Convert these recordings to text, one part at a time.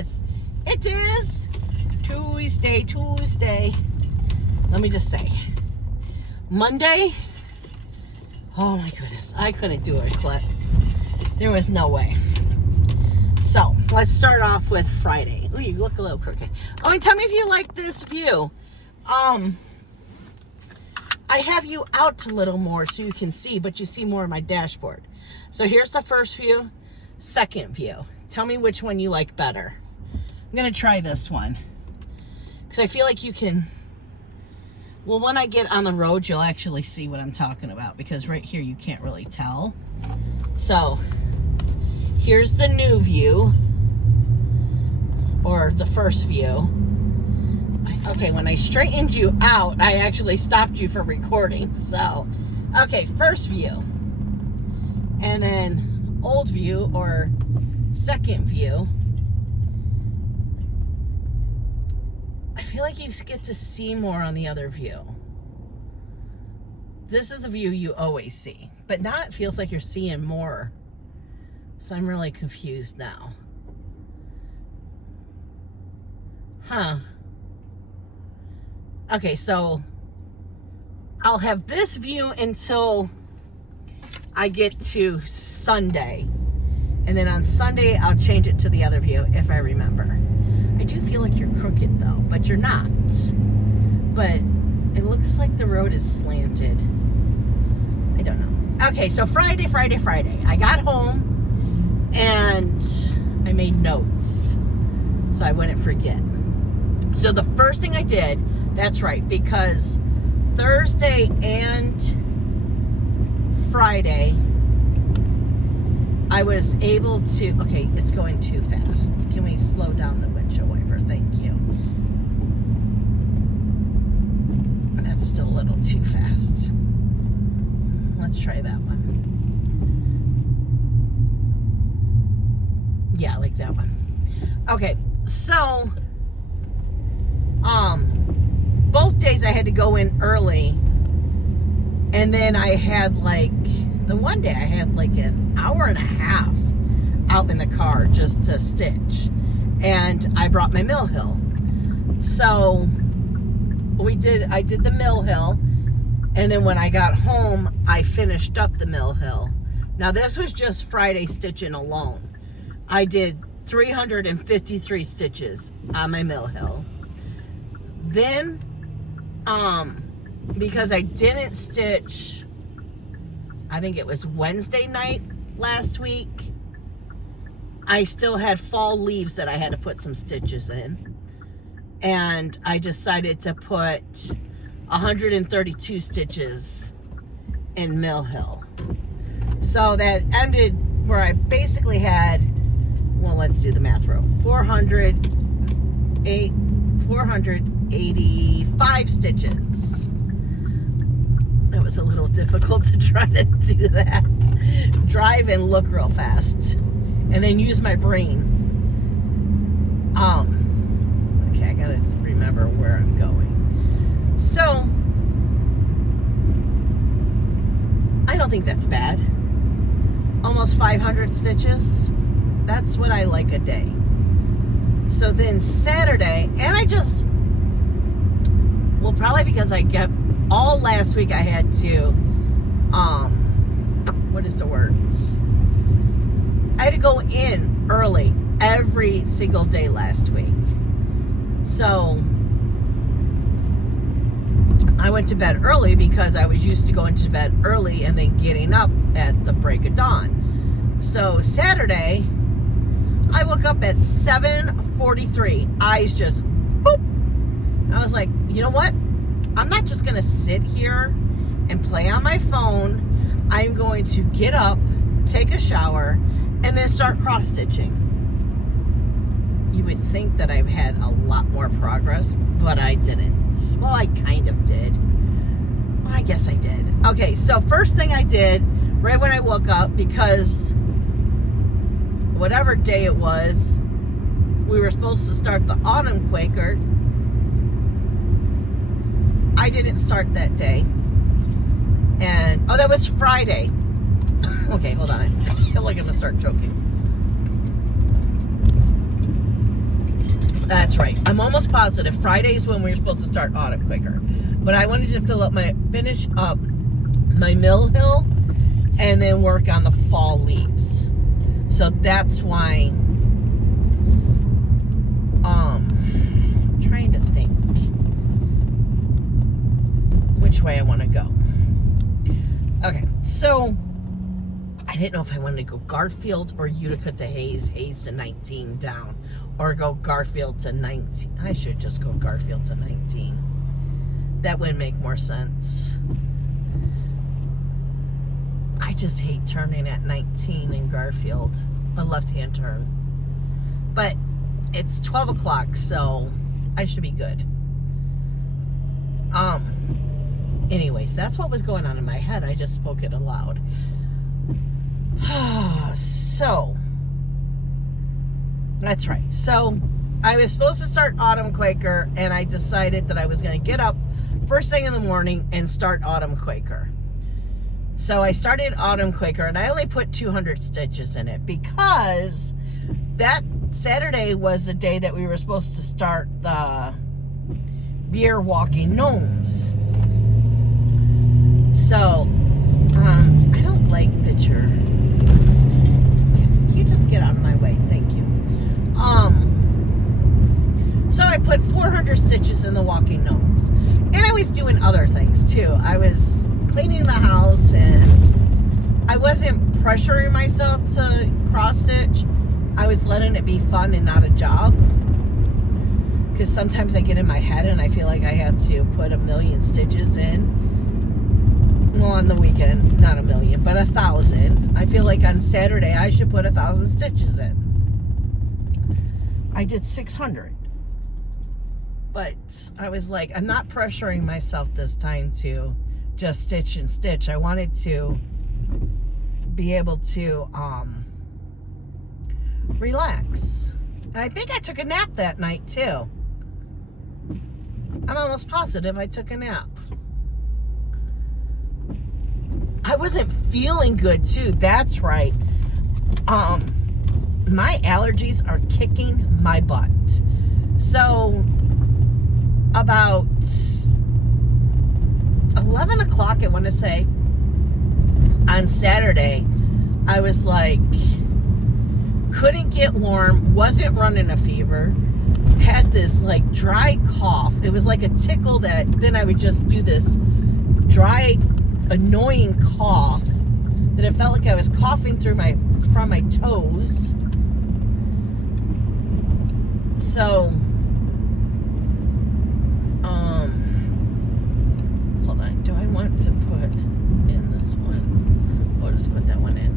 goodness. It is Tuesday. Let me just say, Monday, oh my goodness, I couldn't do a clip. There was no way. So let's start off with Friday. Ooh, you look a little crooked. Oh, and tell me if you like this view. I have you out a little more so you can see, but you see more of my dashboard. So here's the first view, second view. Tell me which one you like better. I'm gonna try this one because I feel like you can, well, when I get on the road, you'll actually see what I'm talking about, because right here you can't really tell. So here's the new view, or the first view. Okay, when I straightened you out, I actually stopped you from recording. So, okay, first view. And then old view, or second view. I feel like you get to see more on the other view. This is the view you always see, but now it feels like you're seeing more. So I'm really confused now. Huh. Okay, so I'll have this view until I get to Sunday. And then on Sunday, I'll change it to the other view if I remember. I do feel like you're crooked though, but you're not. But it looks like the road is slanted. I don't know. Okay, so Friday. I got home and I made notes so I wouldn't forget. So the first thing I did, that's right, because Thursday and Friday, I was able to, okay, it's going too fast. Can we slow down the windshield wiper? Thank you. That's still a little too fast. Let's try that one. Yeah, I like that one. Okay, so, both days I had to go in early, and then I had like, the one day I had like an hour and a half out in the car just to stitch, and I brought my mill hill. So I did the mill hill, and then when I got home, I finished up the mill hill. Now this was just Friday stitching alone. I did 353 stitches on my mill hill. Then, because I didn't stitch, I think it was Wednesday night last week, I still had fall leaves that I had to put some stitches in. And I decided to put 132 stitches in mill hill. So that ended where I basically had, well, let's do the math row, 485 stitches. That was a little difficult to try to do that. Drive and look real fast, and then use my brain. Okay, I gotta remember where I'm going. So, I don't think that's bad. Almost 500 stitches. That's what I like a day. So then Saturday, and I just, well, probably because I get, all last week I had to, what is the words? I had to go in early every single day last week. So I went to bed early because I was used to going to bed early and then getting up at the break of dawn. So Saturday, I woke up at 7:43, eyes just boop. And I was like, you know what? I'm not just gonna sit here and play on my phone. I'm going to get up, take a shower, and then start cross stitching. You would think that I've had a lot more progress, but I didn't. Well, I kind of did. Well, I guess I did. Okay, so first thing I did right when I woke up, because whatever day it was, we were supposed to start the autumn Quaker. I didn't start that day. And, oh, that was Friday. Okay, hold on. I feel like I'm gonna start choking. That's right. I'm almost positive Friday's when we were supposed to start Autumn Quaker. But I wanted to finish up my mill hill and then work on the fall leaves. So that's why I'm trying to think which way I want to go. Okay, so I didn't know if I wanted to go Garfield or Utica to Hayes, Hayes to 19 down, or go Garfield to 19. I should just go Garfield to 19. That would make more sense. I just hate turning at 19 in Garfield, a left-hand turn. But it's 12 o'clock, so I should be good. Anyways, that's what was going on in my head. I just spoke it aloud. So, that's right. So, I was supposed to start Autumn Quaker, and I decided that I was going to get up first thing in the morning and start Autumn Quaker. So, I started Autumn Quaker, and I only put 200 stitches in it because that Saturday was the day that we were supposed to start the beer walking gnomes. So, I don't like picture. You just get out of my way, thank you. So I put 400 stitches in the walking gnomes, and I was doing other things too. I was cleaning the house, and I wasn't pressuring myself to cross stitch. I was letting it be fun and not a job, because sometimes I get in my head and I feel like I had to put 1,000,000 stitches in. Well, on the weekend, not 1,000,000, but 1,000. I feel like on Saturday I should put 1,000 stitches in. I did 600. But I was like, I'm not pressuring myself this time to just stitch and stitch. I wanted to be able to relax. And I think I took a nap that night too. I'm almost positive I took a nap. I wasn't feeling good too. That's right. My allergies are kicking my butt. So about 11 o'clock, I want to say, on Saturday, I was like, couldn't get warm, wasn't running a fever, had this like dry cough. It was like a tickle that then I would just do this dry, annoying cough that it felt like I was coughing from my toes. So hold on, do I want to put in this one? We'll just put that one in.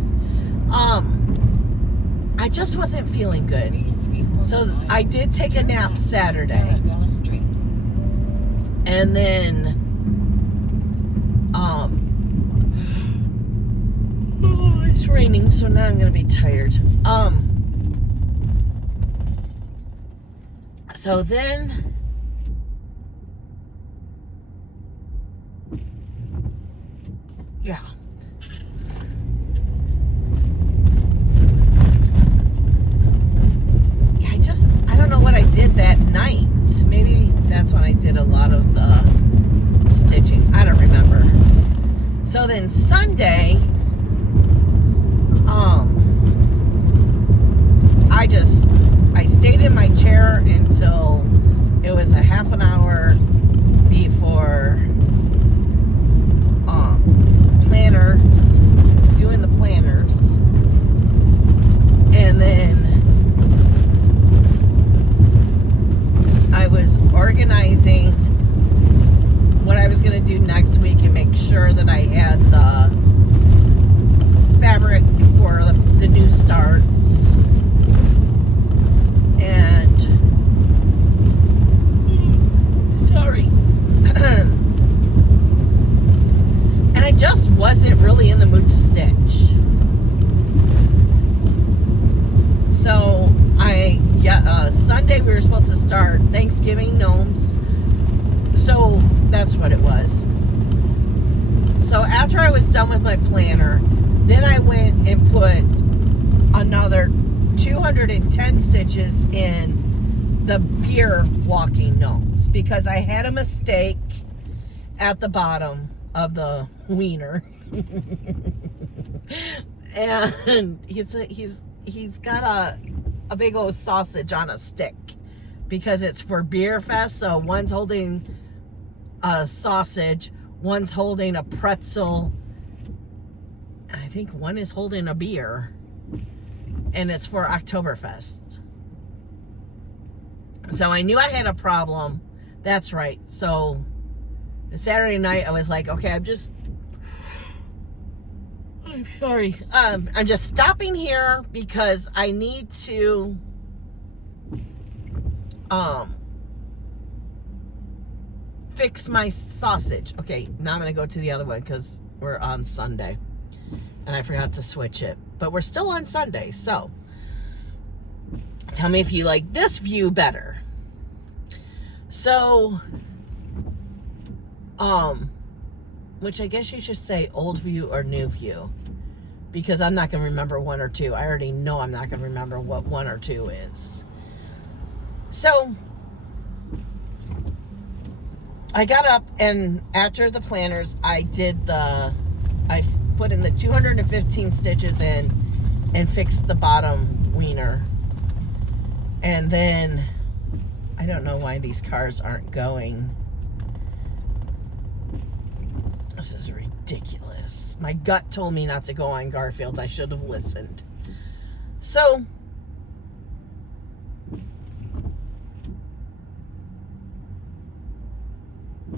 I just wasn't feeling good, so I did take a nap Saturday, and then it's raining, so now I'm gonna be tired. So then yeah. I don't know what I did that night. Maybe that's when I did a lot of the stitching. I don't remember. So then Sunday, I stayed in my chair until it was a half an hour before planners, doing the planners, and then I was organizing what I was going to do next week and make sure that I had the fabric for the new starts. And sorry. And I just wasn't really in the mood to stitch. So Sunday we were supposed to start Thanksgiving gnomes. So that's what it was. So after I was done with my planner, then I went and put another 210 stitches in the beer walking gnomes, because I had a mistake at the bottom of the wiener. And he's got a big old sausage on a stick, because it's for Beer Fest. So one's holding a sausage, one's holding a pretzel, and I think one is holding a beer, and it's for Oktoberfest. So I knew I had a problem. That's right. So Saturday night I was like, okay, I'm sorry. I'm just stopping here because I need to fix my sausage. Okay, now I'm gonna go to the other one because we're on Sunday and I forgot to switch it, but we're still on Sunday. So tell me if you like this view better. So which I guess you should say old view or new view, because I'm not gonna remember one or two. I already know I'm not gonna remember what one or two is. So I got up, and after the planners, I put in the 215 stitches in and fixed the bottom wiener. And then, I don't know why these cars aren't going. This is ridiculous. My gut told me not to go on Garfield. I should have listened. So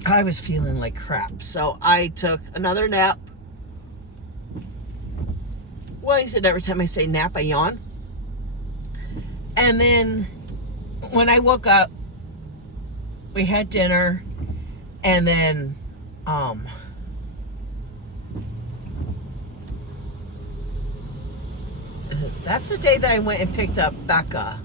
I was feeling like crap. So I took another nap. Why is it every time I say nap, I yawn? And then when I woke up, we had dinner, and then that's the day that I went and picked up Becca.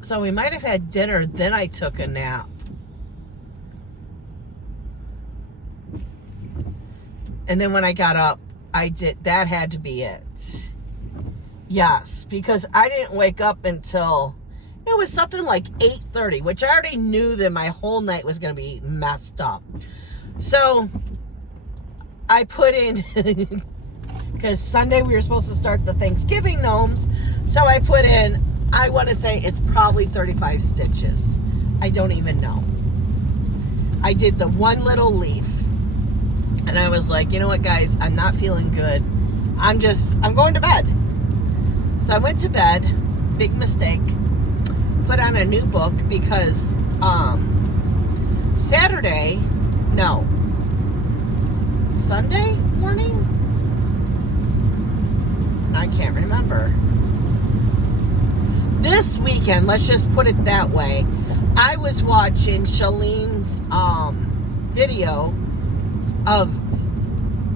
So we might have had dinner, then I took a nap. And then when I got up, that had to be it. Yes, because I didn't wake up until, it was something like 8:30, which I already knew that my whole night was going to be messed up. So I put in, because Sunday we were supposed to start the Thanksgiving gnomes, so I put in, I want to say it's probably 35 stitches. I don't even know. I did the one little leaf, and I was like, you know what, guys, I'm not feeling good. I'm going to bed. So I went to bed, big mistake, put on a new book, because Sunday morning? I can't remember. This weekend, let's just put it that way, I was watching Shalene's video of,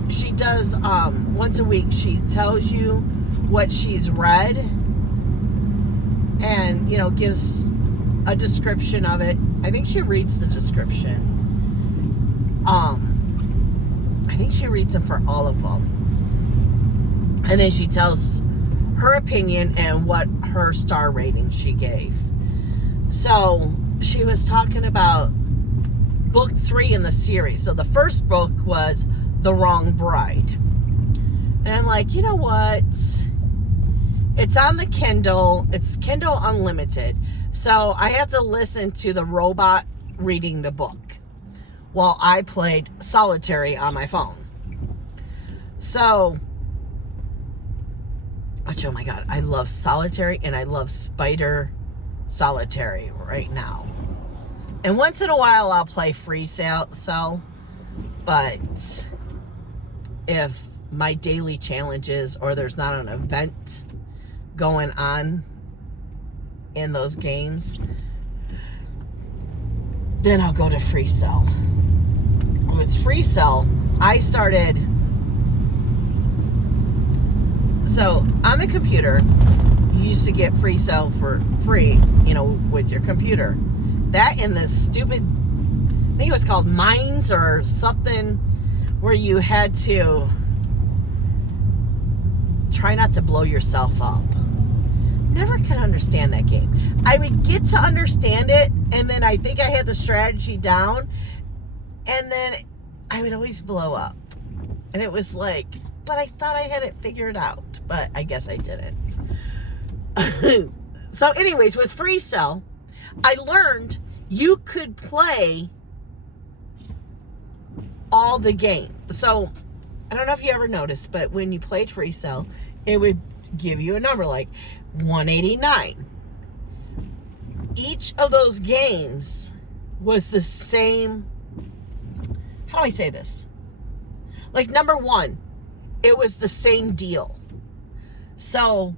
she does once a week, she tells you what she's read and, gives a description of it. I think she reads the description. I think she reads them for all of them. And then she tells her opinion and what her star rating she gave. So she was talking about book 3 in the series. So the first book was The Wrong Bride. And I'm like, you know what? It's on the Kindle. It's Kindle Unlimited. So I had to listen to the robot reading the book while I played solitary on my phone. So, oh my God, I love solitary and I love spider solitary right now. And once in a while I'll play free cell, but if my daily challenges or there's not an event going on in those games, then I'll go to free cell. With free cell, I started, so on the computer, you used to get free cell for free, with your computer. That in this stupid, I think it was called Mines or something, where you had to try not to blow yourself up. Never could understand that game. I would get to understand it, and then I think I had the strategy down, and then I would always blow up. And it was like, but I thought I had it figured out, but I guess I didn't. So anyways, with Free Cell, I learned you could play all the game. So I don't know if you ever noticed, but when you played Free Cell, it would give you a number like 189. Each of those games was the same. How do I say this? Like number 1, it was the same deal. So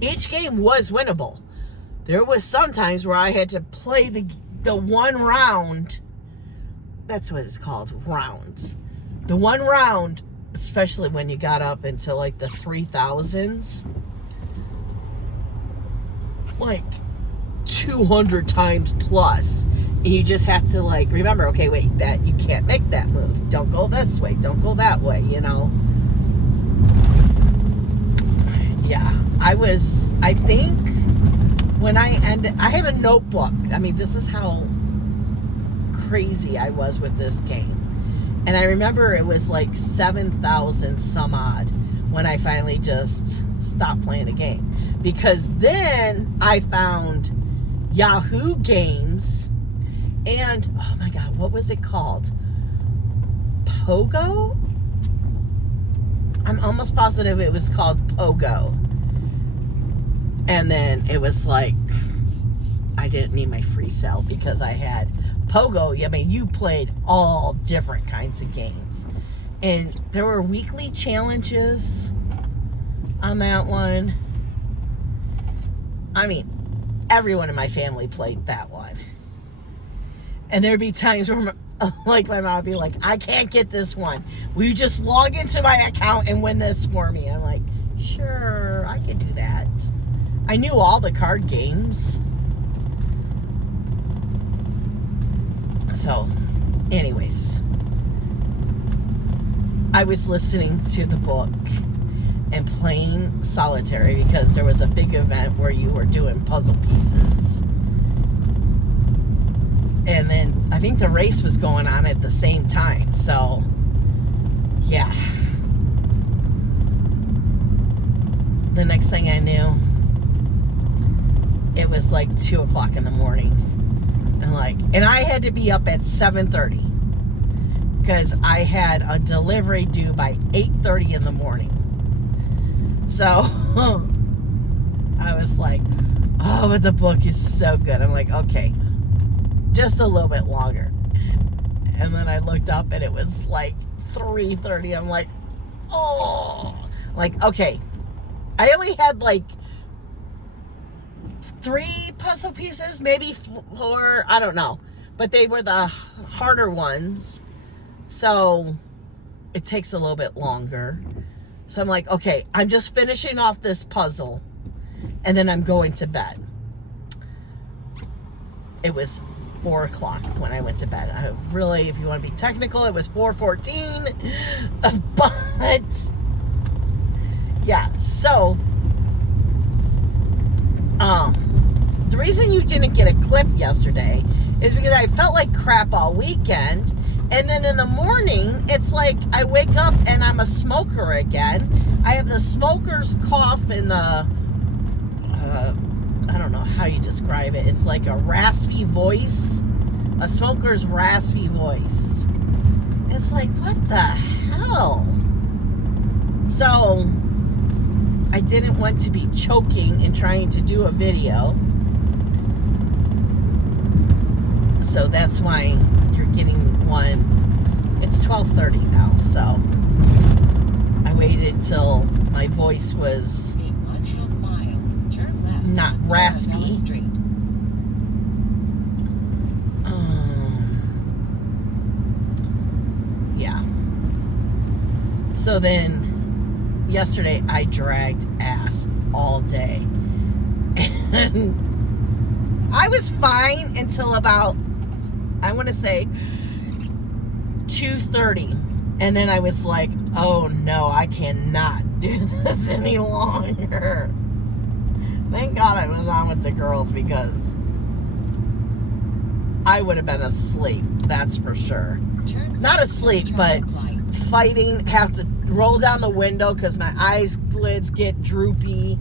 each game was winnable. There was sometimes where I had to play the one round. That's what it's called, rounds. The one round, especially when you got up into like the 3000s, like 200 times plus. And you just have to like remember, okay, wait, that you can't make that move. Don't go this way. Don't go that way, you know. Yeah, I think when I ended, I had a notebook. I mean, this is how crazy I was with this game. And I remember it was like 7,000 some odd when I finally just stopped playing the game. Because then I found Yahoo Games and, oh my God, what was it called? Pogo? I'm almost positive it was called Pogo. And then it was like, I didn't need my Free Cell because I had Pogo. I mean, you played all different kinds of games. And there were weekly challenges on that one. I mean, everyone in my family played that one. And there'd be times where like my mom would be like, I can't get this one. Will you just log into my account and win this for me? I'm like, sure, I can do that. I knew all the card games. So, anyways, I was listening to the book and playing solitaire because there was a big event where you were doing puzzle pieces. And then I think the race was going on at the same time. So, yeah. The next thing I knew, it was like 2 o'clock in the morning. And I had to be up at 7:30 because I had a delivery due by 8:30 in the morning. So I was like, oh, but the book is so good. I'm like, okay, just a little bit longer. And then I looked up and it was like 3:30. I'm like, oh, like, okay. I only had like 3 puzzle pieces, maybe 4, I don't know. But they were the harder ones. So it takes a little bit longer. So I'm like, okay, I'm just finishing off this puzzle. And then I'm going to bed. It was 4 o'clock when I went to bed. I really, if you want to be technical, it was 4:14. But yeah, so the reason you didn't get a clip yesterday is because I felt like crap all weekend, and then in the morning it's like I wake up and I'm a smoker again. I have the smoker's cough and the I don't know how you describe it. It's like a raspy voice, a smoker's raspy voice. It's like, what the hell? So I didn't want to be choking and trying to do a video. So that's why you're getting one. It's 12:30 now, so I waited till my voice was not raspy. Yeah. So then yesterday I dragged ass all day. And I was fine until about, I want to say 2:30. And then I was like, oh no, I cannot do this any longer. Thank God I was on with the girls, because I would have been asleep, that's for sure. Not asleep, but fighting, have to roll down the window because my eyelids get droopy.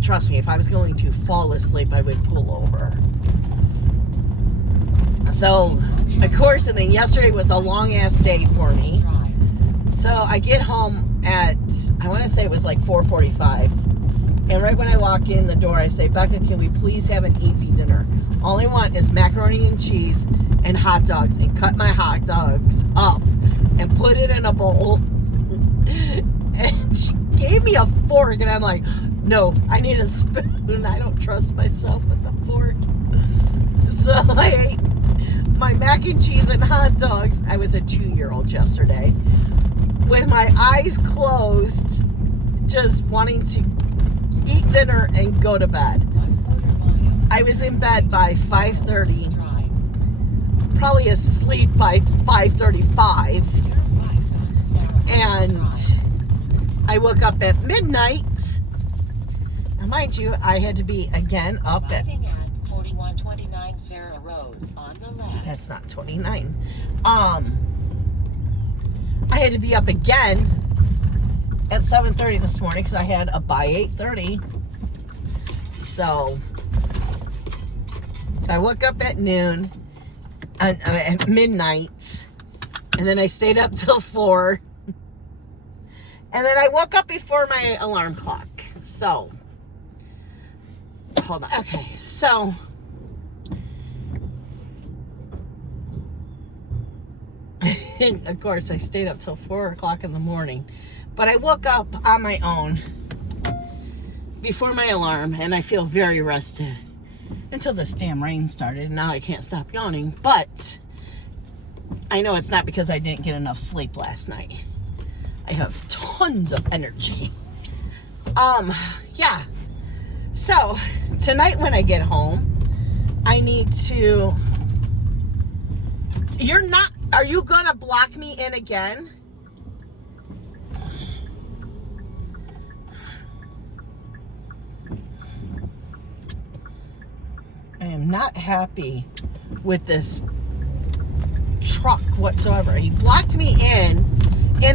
Trust me, if I was going to fall asleep, I would pull over. So, of course, and then yesterday was a long-ass day for me. So I get home at, I want to say it was like 4:45. And right when I walk in the door, I say, Becca, can we please have an easy dinner? All I want is macaroni and cheese and hot dogs, and cut my hot dogs up and put it in a bowl. And she gave me a fork, and I'm like, no, I need a spoon. I don't trust myself with the fork. So I ate my mac and cheese and hot dogs. I was a 2-year-old yesterday, with my eyes closed, just wanting to eat dinner and go to bed. I was in bed by 5:30, probably asleep by 5:35, and I woke up at midnight. And mind you, I had to be again up at 4129 Sarah Rose on the left. That's not 29. I had to be up again at 7:30 this morning because I had a by 8:30. So I woke up at noon, at midnight, and then I stayed up till 4. And then I woke up before my alarm clock. So, hold on. Okay, so of course I stayed up till 4 o'clock in the morning. But I woke up on my own before my alarm, and I feel very rested until this damn rain started. And now I can't stop yawning, but I know it's not because I didn't get enough sleep last night. I have tons of energy. Yeah. So tonight when I get home, I need to, are you gonna block me in again? I am not happy with this truck whatsoever. He blocked me in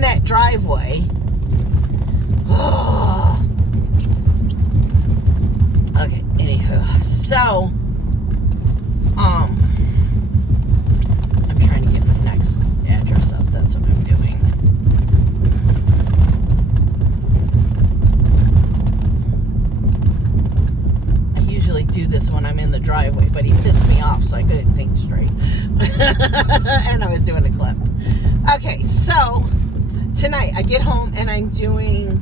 that driveway. Okay, anywho. So, I'm trying to get my next address up. That's what I'm doing. Usually do this when I'm in the driveway, but he pissed me off, so I couldn't think straight. And I was doing a clip. Okay, so tonight I get home and I'm doing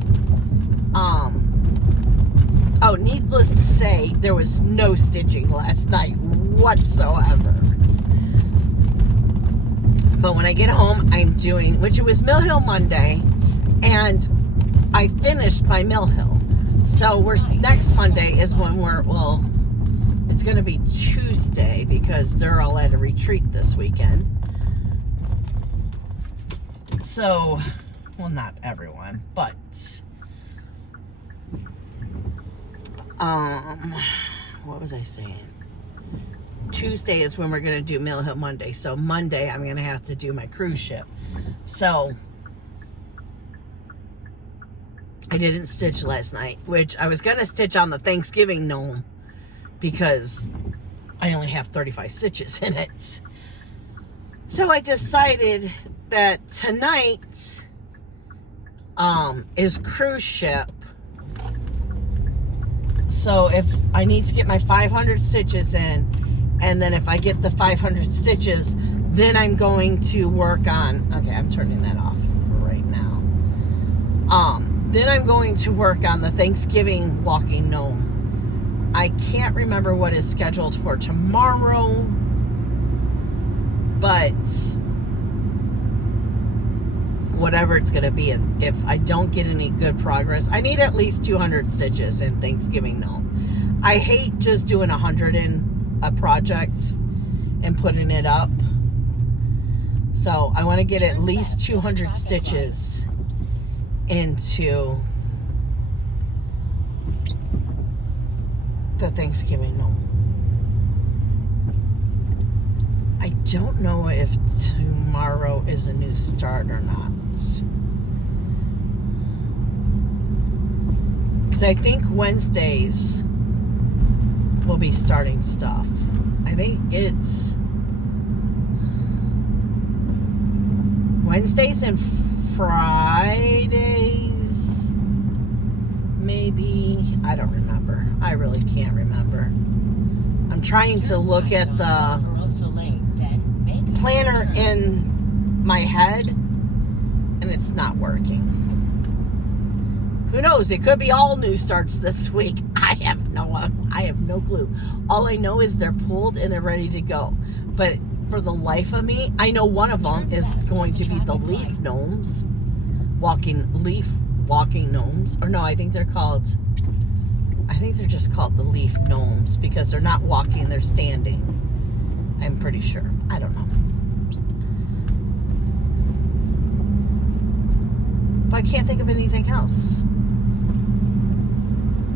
needless to say, there was no stitching last night whatsoever. But when I get home, I'm doing, which it was Mill Hill Monday, and I finished my Mill Hill. So next Monday is when it's going to be Tuesday because they're all at a retreat this weekend. So, well, not everyone, but, what was I saying? Tuesday is when we're going to do Mill Hill Monday. So Monday, I'm going to have to do my cruise ship. So I didn't stitch last night, which I was going to stitch on the Thanksgiving gnome because I only have 35 stitches in it. So I decided that tonight is cruise ship. So if I need to get my 500 stitches in, and then if I get the 500 stitches, then I'm going to work on, okay, I'm turning that off right now. Then I'm going to work on the Thanksgiving walking gnome. I can't remember what is scheduled for tomorrow, but whatever it's going to be, if I don't get any good progress, I need at least 200 stitches in Thanksgiving gnome. I hate just doing 100 in a project and putting it up. So I want to get at least 200 stitches into the Thanksgiving gnome. I don't know if tomorrow is a new start or not. Because I think Wednesdays will be starting stuff. I think it's Wednesdays and Fridays, maybe. I don't remember. I really can't remember. I'm trying to look at the planner in my head, and it's not working. Who knows? It could be all new starts this week. I have no clue. All I know is they're pulled and they're ready to go. But for the life of me, I know one of them is going to be the leaf gnomes, walking gnomes. Or no, I think they're just called the leaf gnomes because they're not walking, they're standing. I'm pretty sure. I don't know. But I can't think of anything else.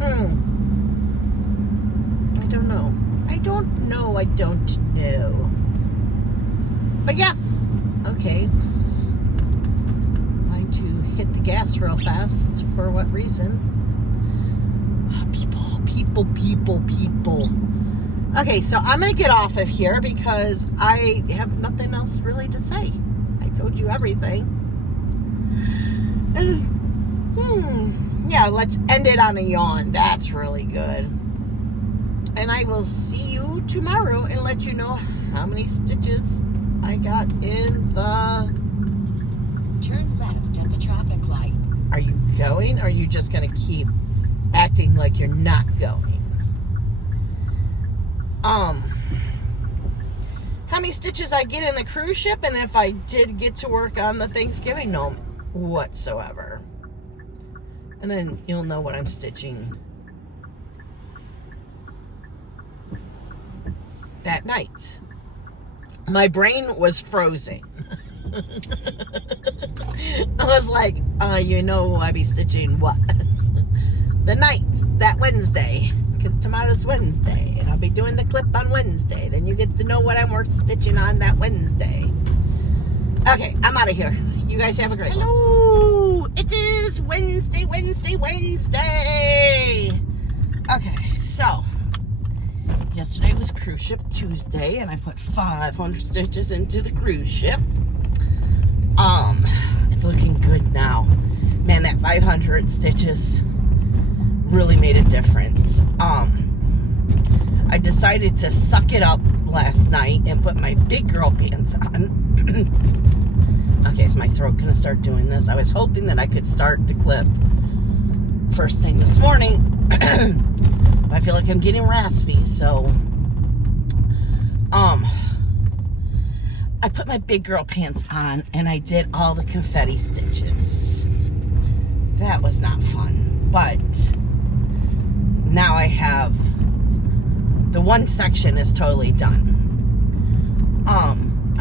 I don't know. But yeah, okay. Going to hit the gas real fast. For what reason? People. Okay, so I'm going to get off of here because I have nothing else really to say. I told you everything. Yeah, let's end it on a yawn. That's really good. And I will see you tomorrow and let you know how many stitches I got in the... Turn left at the traffic light. Are you going? Or are you just going to keep acting like you're not going? How many stitches I get in the cruise ship, and if I did get to work on the Thanksgiving gnome whatsoever. And then you'll know what I'm stitching that night. My brain was frozen. I was like, I'd be stitching what? The 9th, that Wednesday. Because tomorrow's Wednesday, and I'll be doing the clip on Wednesday. Then you get to know what I'm worth stitching on that Wednesday. Okay, I'm out of here. You guys have a great one. Hello! It is Wednesday. Okay, so yesterday was cruise ship Tuesday, and I put 500 stitches into the cruise ship. It's looking good now. Man, that 500 stitches really made a difference. I decided to suck it up last night and put my big girl pants on. Okay, is my throat gonna start doing this? I was hoping that I could start the clip first thing this morning. I feel like I'm getting raspy, so I put my big girl pants on and I did all the confetti stitches. That was not fun, but now I have the one section is totally done.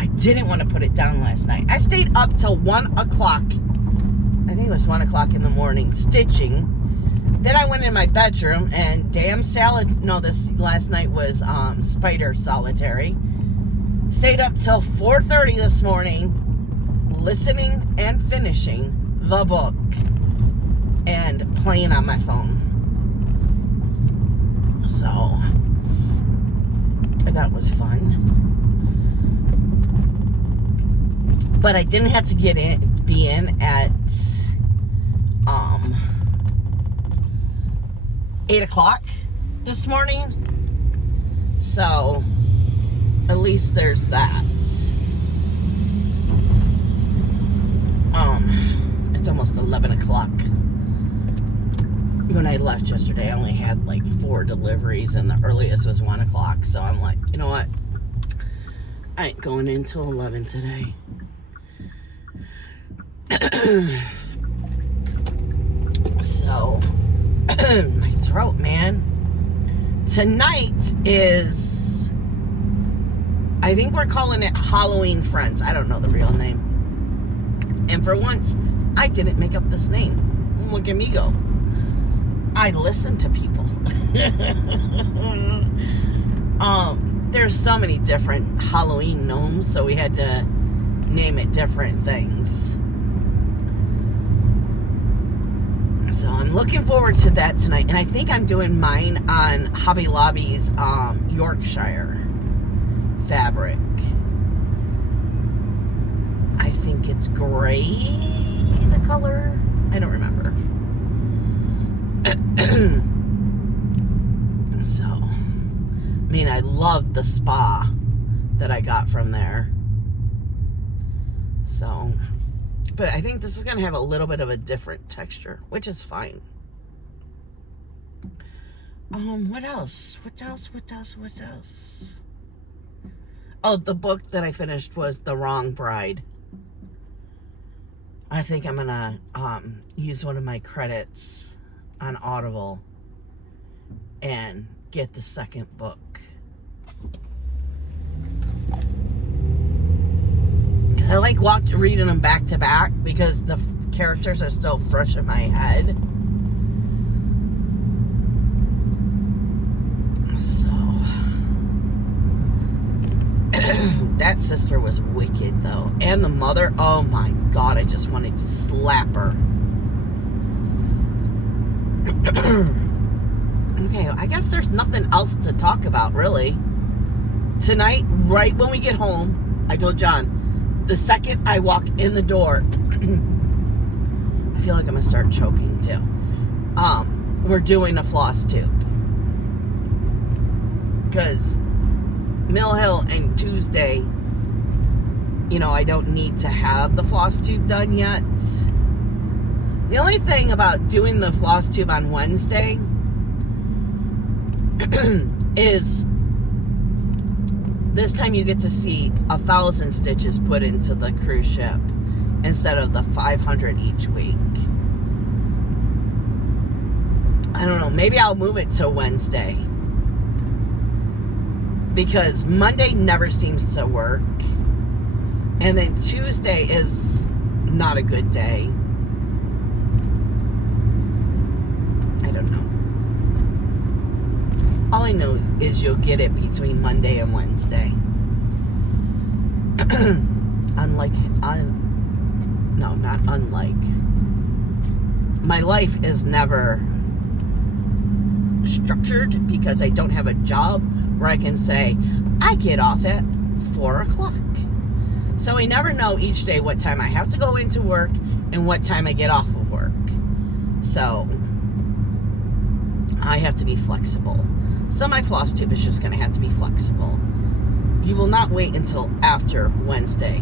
I didn't want to put it down last night. I stayed up till 1 o'clock. I think it was 1 o'clock in the morning stitching. Then I went in my bedroom and this last night was spider solitary. Stayed up till 4:30 this morning listening and finishing the book and playing on my phone. So that was fun. But I didn't have to be in at 8 o'clock this morning. So at least there's that. It's almost 11 o'clock. When I left yesterday, I only had like 4 deliveries, and the earliest was 1 o'clock. So I'm like, you know what? I ain't going in till 11 today. So, my throat, man. Tonight is, I think we're calling it Halloween Friends. I don't know the real name. And for once, I didn't make up this name. Look at me go. I listen to people. There's so many different Halloween gnomes, so we had to name it different things. So I'm looking forward to that tonight. And I think I'm doing mine on Hobby Lobby's Yorkshire fabric. I think it's gray, the color. I don't remember. So, I mean, I loved the spa that I got from there. So, but I think this is going to have a little bit of a different texture, which is fine. What else? What else? Oh, the book that I finished was The Wrong Bride. I think I'm going to use one of my credits on Audible and get the second book. Because I like reading them back to back because the characters are still fresh in my head. So that sister was wicked though. And the mother, oh my God, I just wanted to slap her. Okay, I guess there's nothing else to talk about really. Tonight, right when we get home, I told John, the second I walk in the door, I feel like I'm gonna start choking too. We're doing a floss tube. Because Mill Hill and Tuesday, you know, I don't need to have the floss tube done yet. The only thing about doing the floss tube on Wednesday is this time you get to see 1,000 stitches put into the cruise ship instead of the 500 each week. I don't know, maybe I'll move it to Wednesday because Monday never seems to work, and then Tuesday is not a good day. I don't know. All I know is you'll get it between Monday and Wednesday. My life is never structured because I don't have a job where I can say, I get off at 4 o'clock. So I never know each day what time I have to go into work and what time I get off of work. So I have to be flexible. So my floss tube is just going to have to be flexible. You will not wait until after Wednesday.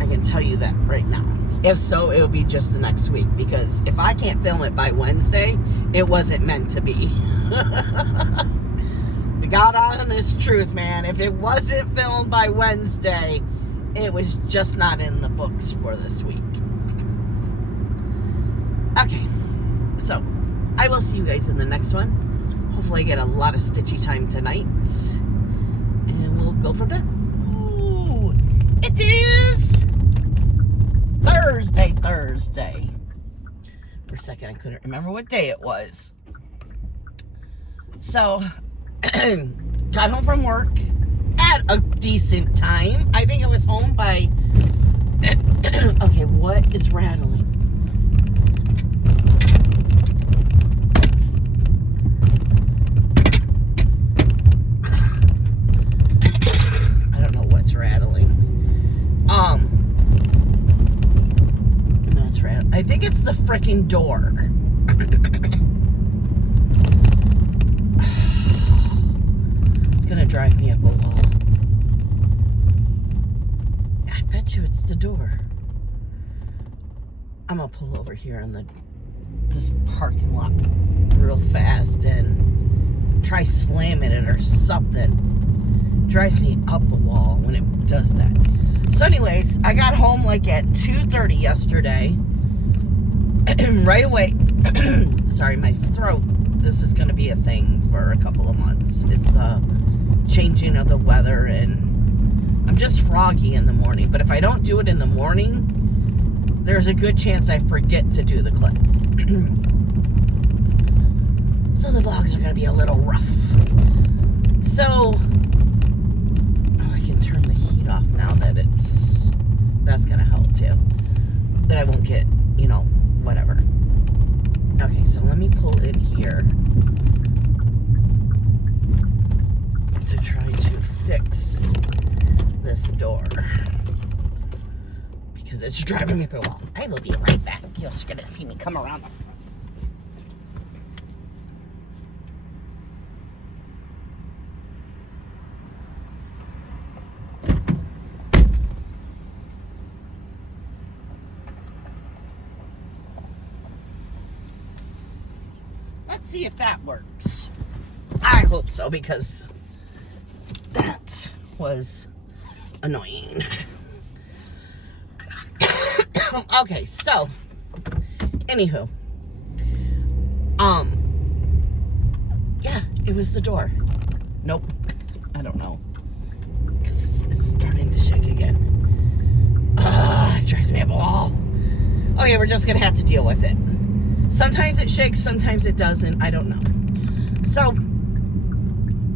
I can tell you that right now. If so, it will be just the next week. Because if I can't film it by Wednesday, it wasn't meant to be. The God honest truth, man. If it wasn't filmed by Wednesday, it was just not in the books for this week. Okay. So, I will see you guys in the next one. Hopefully I get a lot of stitchy time tonight. And we'll go from there. Ooh, it is Thursday. For a second I couldn't remember what day it was. So, got home from work at a decent time. I think I was home by... Okay, what is rattling? I think it's the freaking door. It's gonna drive me up a wall. I bet you it's the door. I'm gonna pull over here in this parking lot real fast and try slamming it or something. Drives me up a wall when it does that. So anyways, I got home like at 2:30 yesterday. Right away, sorry, my throat, this is going to be a thing for a couple of months. It's the changing of the weather, and I'm just froggy in the morning. But if I don't do it in the morning, there's a good chance I forget to do the clip. So the vlogs are going to be a little rough. So, I can turn the heat off now that that's going to help too. That I won't get, whatever. Okay, so let me pull in here to try to fix this door, because it's driving me up a wall. I will be right back. You're just going to see me come around. Let's see if that works. I hope so, because that was annoying. Okay, so anywho, yeah, it was the door. Nope, I don't know, because it's starting to shake again. It drives me up a wall. Okay, we're just gonna have to deal with it. Sometimes it shakes, sometimes it doesn't. I don't know. So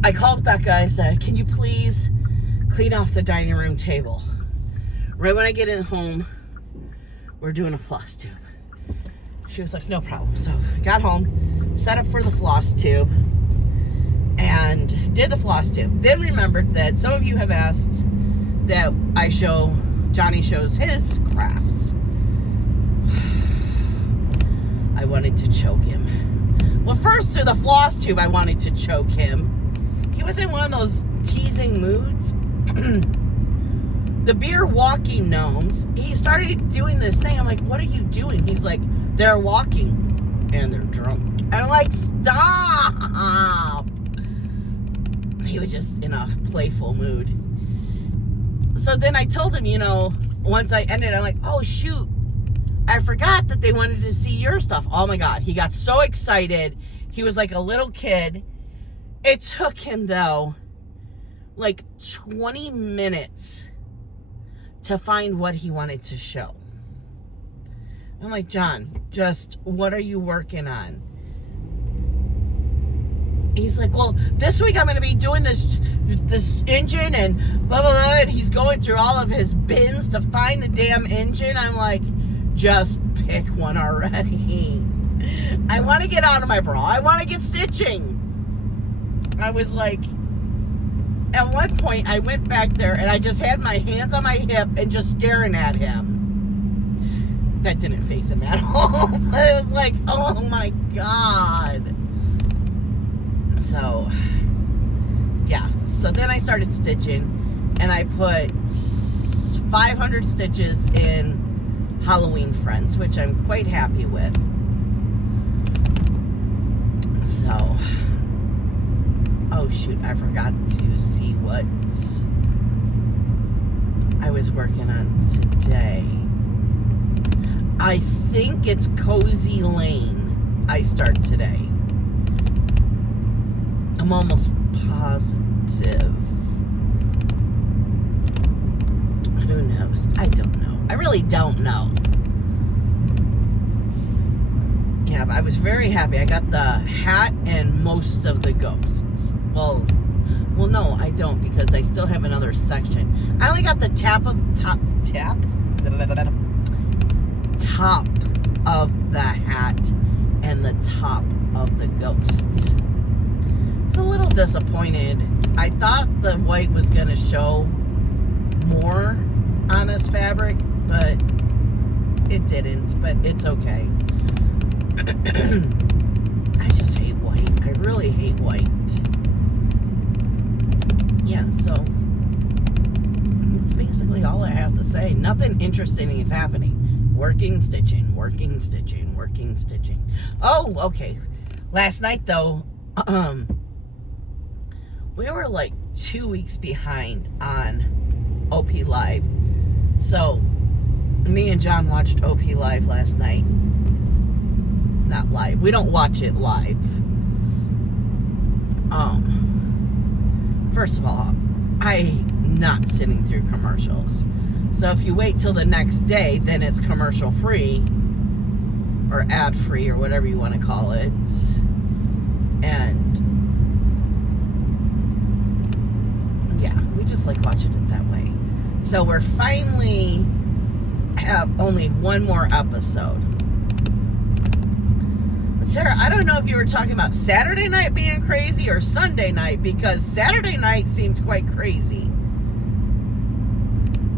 I called Becca. I said, can you please clean off the dining room table? Right when I get in home, we're doing a floss tube. She was like, no problem. So I got home, set up for the floss tube, and did the floss tube. Then remembered that some of you have asked that Johnny shows his crafts. I wanted to choke him. Well, first through the floss tube, I wanted to choke him. He was in one of those teasing moods. The beer walking gnomes, he started doing this thing. I'm like, what are you doing? He's like, they're walking and they're drunk. And I'm like, stop. He was just in a playful mood. So then I told him, once I ended, I'm like, oh shoot, I forgot that they wanted to see your stuff. Oh my God, he got so excited. He was like a little kid. It took him, though, like 20 minutes to find what he wanted to show. I'm like, John, just what are you working on? He's like, well, this week I'm going to be doing this engine and blah, blah, blah. And he's going through all of his bins to find the damn engine. I'm like, just pick one already. I want to get out of my bra. I want to get stitching. I was like, at one point I went back there and I just had my hands on my hip and just staring at him. That didn't face him at all. I was like, oh my God. So, yeah. So then I started stitching and I put 500 stitches in Halloween Friends, which I'm quite happy with. So, oh shoot, I forgot to see what I was working on today. I think it's Cozy Lane I start today. I'm almost positive. Who knows? I don't know. I really don't know. Yeah, but I was very happy. I got the hat and most of the ghosts. Well, no, I don't, because I still have another section. I only got the top of the hat and the top of the ghosts. I was a little disappointed. I thought the white was gonna show more on this fabric, but it didn't. But it's okay. I just hate white. I really hate white. Yeah, so it's basically all I have to say. Nothing interesting is happening. Working, stitching, working, stitching, working, stitching. Oh, okay. Last night, though, we were like 2 weeks behind on OP Live. So, me and John watched OP Live last night. Not live. We don't watch it live. First of all, I'm not sitting through commercials. So if you wait till the next day, then it's commercial free or ad free or whatever you want to call it. And yeah, we just like watching it that way. So we're finally have only one more episode. But Sarah, I don't know if you were talking about Saturday night being crazy or Sunday night, because Saturday night seemed quite crazy.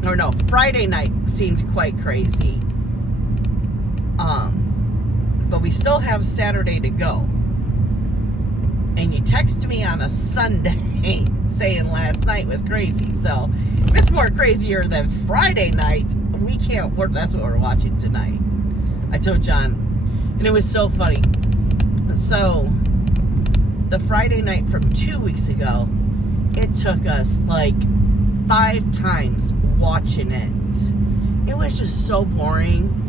Or no, Friday night seemed quite crazy. But we still have Saturday to go. And you texted me on a Sunday saying last night was crazy. So if it's more crazier than Friday night, we can't work. That's what we're watching tonight. I told John, and it was so funny. So the Friday night from 2 weeks ago, it took us like 5 times watching it. It was just so boring.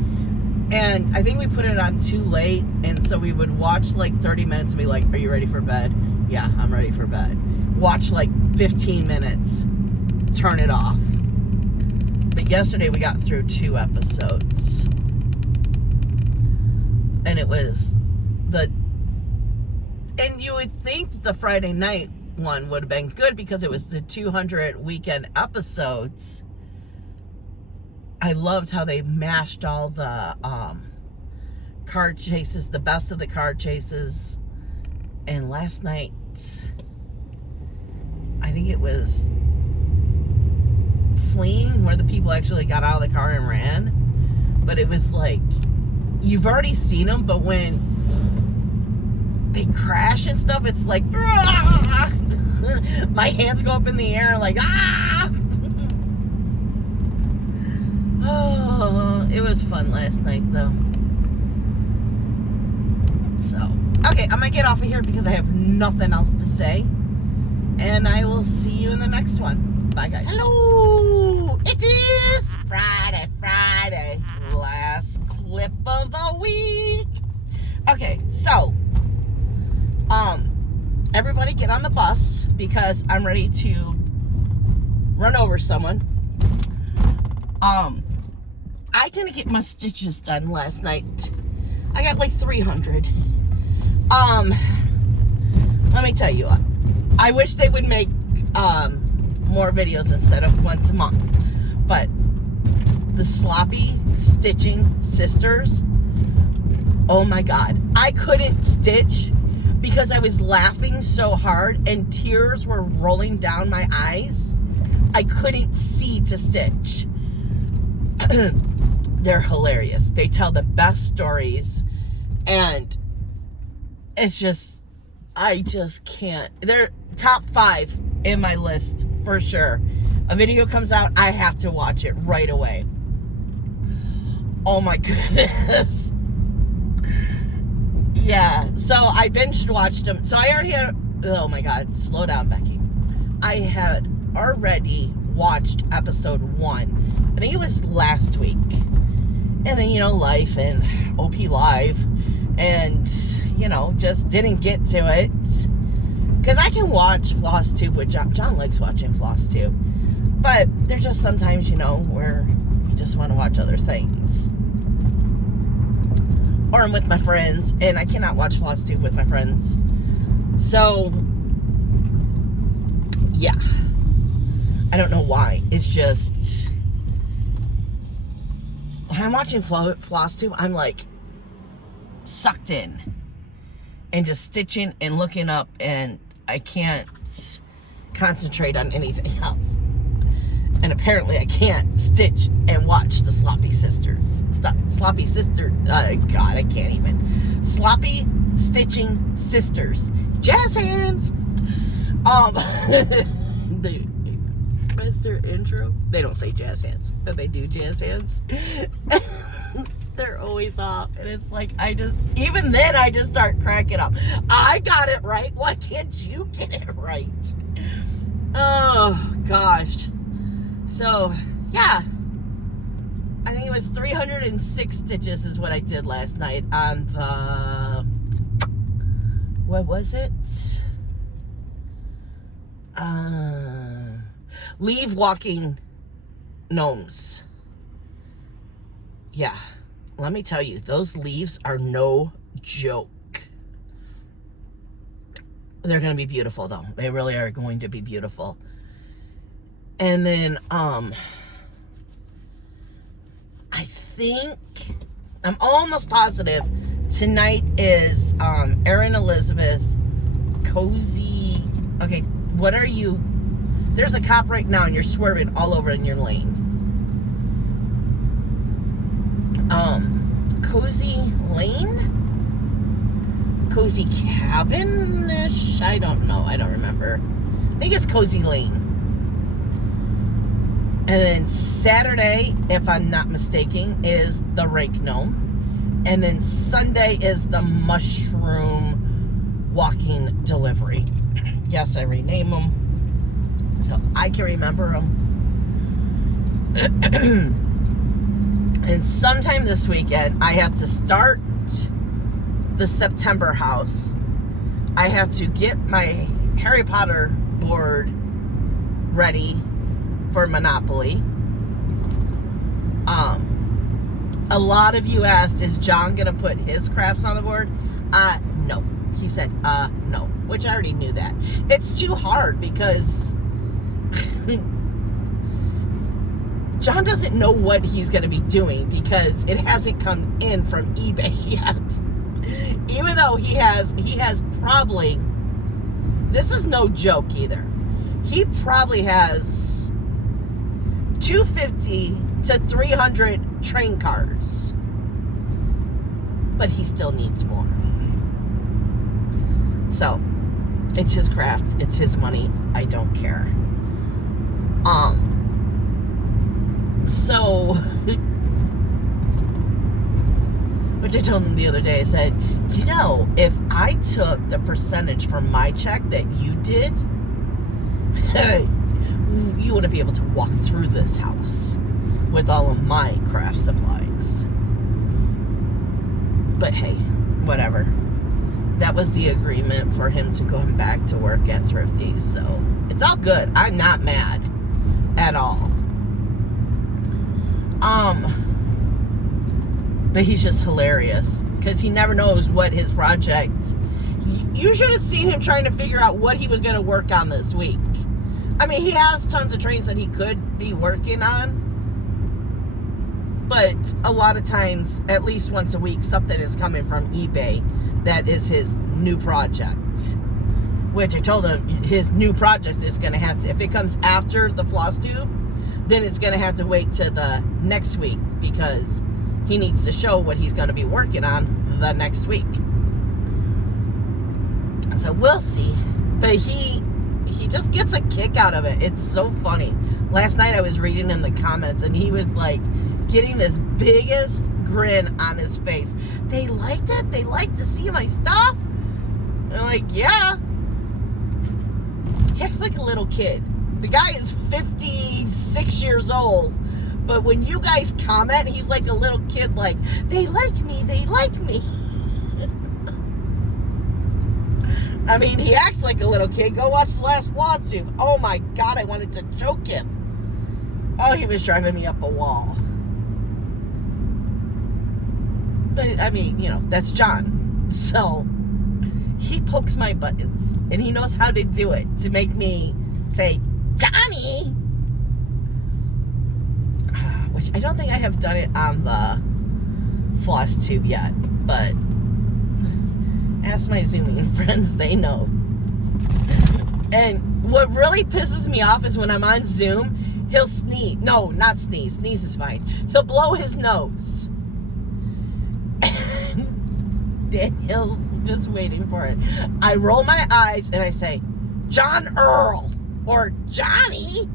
And I think we put it on too late, and so we would watch like 30 minutes and be like, are you ready for bed? Yeah, I'm ready for bed. Watch like 15 minutes, turn it off. But yesterday we got through 2 episodes. And it was and you would think the Friday night one would have been good because it was the 200 weekend episodes. I loved how they mashed all the car chases, the best of the car chases. And last night, I think it was fleeing, where the people actually got out of the car and ran. But it was like, you've already seen them, but when they crash and stuff, it's like, my hands go up in the air like, ah! Oh, it was fun last night though. So, okay, I'm gonna get off of here because I have nothing else to say. And I will see you in the next one. Bye, guys. Hello! It is Friday. Last clip of the week. Okay, so, everybody get on the bus because I'm ready to run over someone. I didn't get my stitches done last night. I got like 300. Let me tell you what. I wish they would make more videos instead of once a month. But the Sloppy Stitching Sisters, oh my God. I couldn't stitch because I was laughing so hard and tears were rolling down my eyes. I couldn't see to stitch. They're hilarious. They tell the best stories, and it's just, I just can't. They're top 5 in my list for sure. A video comes out, I have to watch it right away. Oh my goodness. Yeah, so I binge watched them. So I already had, oh my God, slow down, Becky. I had already watched episode 1. I think it was last week. And then, life and OP Live. And, just didn't get to it. Because I can watch Flosstube with John. John likes watching Flosstube. But there's just sometimes, where you just want to watch other things. Or I'm with my friends, and I cannot watch Flosstube with my friends. So, yeah. I don't know why. It's just, when I'm watching Flosstube, I'm like sucked in and just stitching and looking up, and I can't concentrate on anything else. And apparently I can't stitch and watch the Sloppy Sisters. Sloppy Sister, God, I can't even. Sloppy Stitching Sisters. Jazz hands. They press their intro. They don't say jazz hands, but they do jazz hands. They're always off, and it's like, even then I just start cracking up. I got it right. Why can't you get it right? Oh, gosh. So, yeah. I think it was 306 stitches is what I did last night on the, what was it? leaf walking gnomes. Yeah, let me tell you, those leaves are no joke. They're going to be beautiful, though. They really are going to be beautiful. And then, I think, I'm almost positive, tonight is Erin Elizabeth's cozy. Okay, what are you? There's a cop right now, and you're swerving all over in your lane. Cozy Lane? Cozy Cabin-ish? I don't know. I don't remember. I think it's Cozy Lane. And then Saturday, if I'm not mistaken, is the Rake Gnome. And then Sunday is the Mushroom Walking Delivery. Yes, I rename them so I can remember them. And sometime this weekend, I have to start the September house. I have to get my Harry Potter board ready for Monopoly. A lot of you asked, is John gonna put his crafts on the board? No. He said, no, which I already knew that. It's too hard because John doesn't know what he's gonna be doing because it hasn't come in from eBay yet. Even though he has probably, this is no joke either, he probably has 250 to 300 train cars, but he still needs more. So it's his craft, it's his money, I don't care. So which I told him the other day, I said, you know, if I took the percentage from my check that you did, you wouldn't be able to walk through this house with all of my craft supplies. But hey, whatever. That was the agreement for him to go back to work at Thrifty's, so it's all good. I'm not mad at all. But he's just hilarious because he never knows what his project. You should have seen him trying to figure out what he was going to work on this week. I mean, he has tons of trains that he could be working on, but a lot of times, at least once a week, something is coming from eBay that is his new project. Which I told him his new project is going to have to, if it comes after the Flosstube, then it's going to have to wait to the next week because he needs to show what he's going to be working on the next week. So we'll see. But he just gets a kick out of it. It's so funny. Last night I was reading in the comments and he was like getting this biggest grin on his face. They liked it? They liked to see my stuff? And I'm like, yeah. He acts like a little kid. The guy is 56 years old. But when you guys comment, he's like a little kid, like, they like me, they like me. I mean, he acts like a little kid. Go watch the last Flosstube. Oh my God, I wanted to choke him. Oh, he was driving me up a wall. But, I mean, you know, that's John. So, he pokes my buttons. And he knows how to do it to make me say, Johnny! Which I don't think I have done it on the Flosstube yet, but ask my Zooming friends, they know. And what really pisses me off is when I'm on Zoom, he'll sneeze. No, not sneeze. Sneeze is fine. He'll blow his nose. And Daniel's just waiting for it. I roll my eyes and I say, John Earl or Johnny.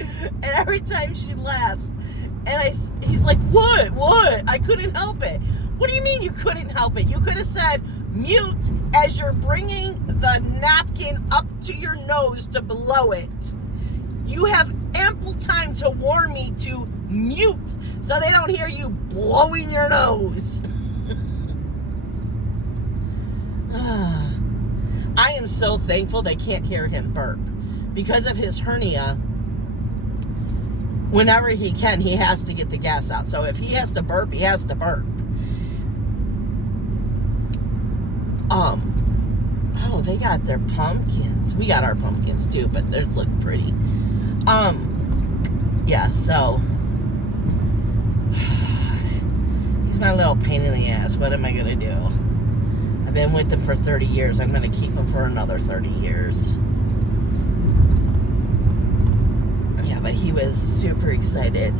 And every time she laughs, and he's like, what? I couldn't help it. What do you mean you couldn't help it? You could have said mute as you're bringing the napkin up to your nose to blow it. You have ample time to warn me to mute so they don't hear you blowing your nose. I am so thankful they can't hear him burp. Because of his hernia, whenever he can, he has to get the gas out. So if he has to burp, he has to burp. Oh, they got their pumpkins. We got our pumpkins too, but theirs look pretty. Yeah, so he's my little pain in the ass. What am I gonna do? I've been with him for 30 years. I'm gonna keep him for another 30 years. Yeah, but he was super excited.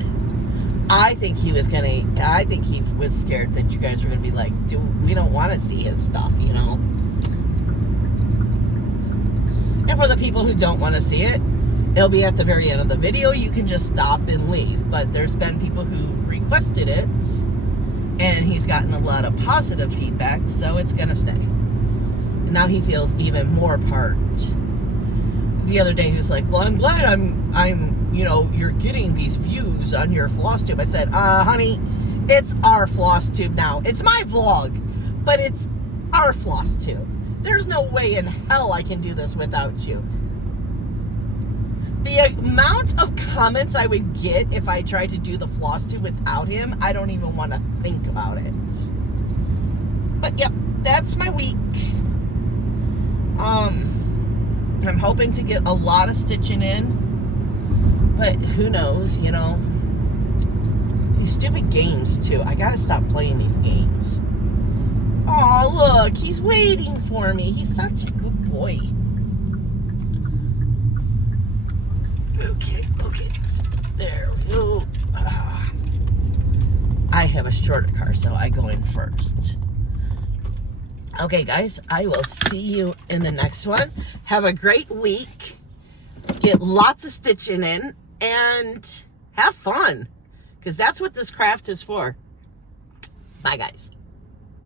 I think he was scared that you guys were gonna be like, we don't want to see his stuff, you know. And for the people who don't want to see it, it'll be at the very end of the video. You can just stop and leave. But there's been people who've requested it, and he's gotten a lot of positive feedback, so it's gonna stay. And now he feels even more part. The other day he was like, well, I'm glad I'm you know, you're getting these views on your Flosstube. I said, honey, it's our Flosstube now. It's my vlog, but it's our Flosstube. There's no way in hell I can do this without you. The amount of comments I would get if I tried to do the Flosstube without him, I don't even want to think about it. But yep, that's my week. I'm hoping to get a lot of stitching in, but who knows, you know. These stupid games too. I gotta stop playing these games. Oh, look, he's waiting for me. He's such a good boy. Okay, there we go. I have a shorter car, so I go in first. Okay, guys, I will see you in the next one. Have a great week. Get lots of stitching in and have fun, because that's what this craft is for. Bye, guys.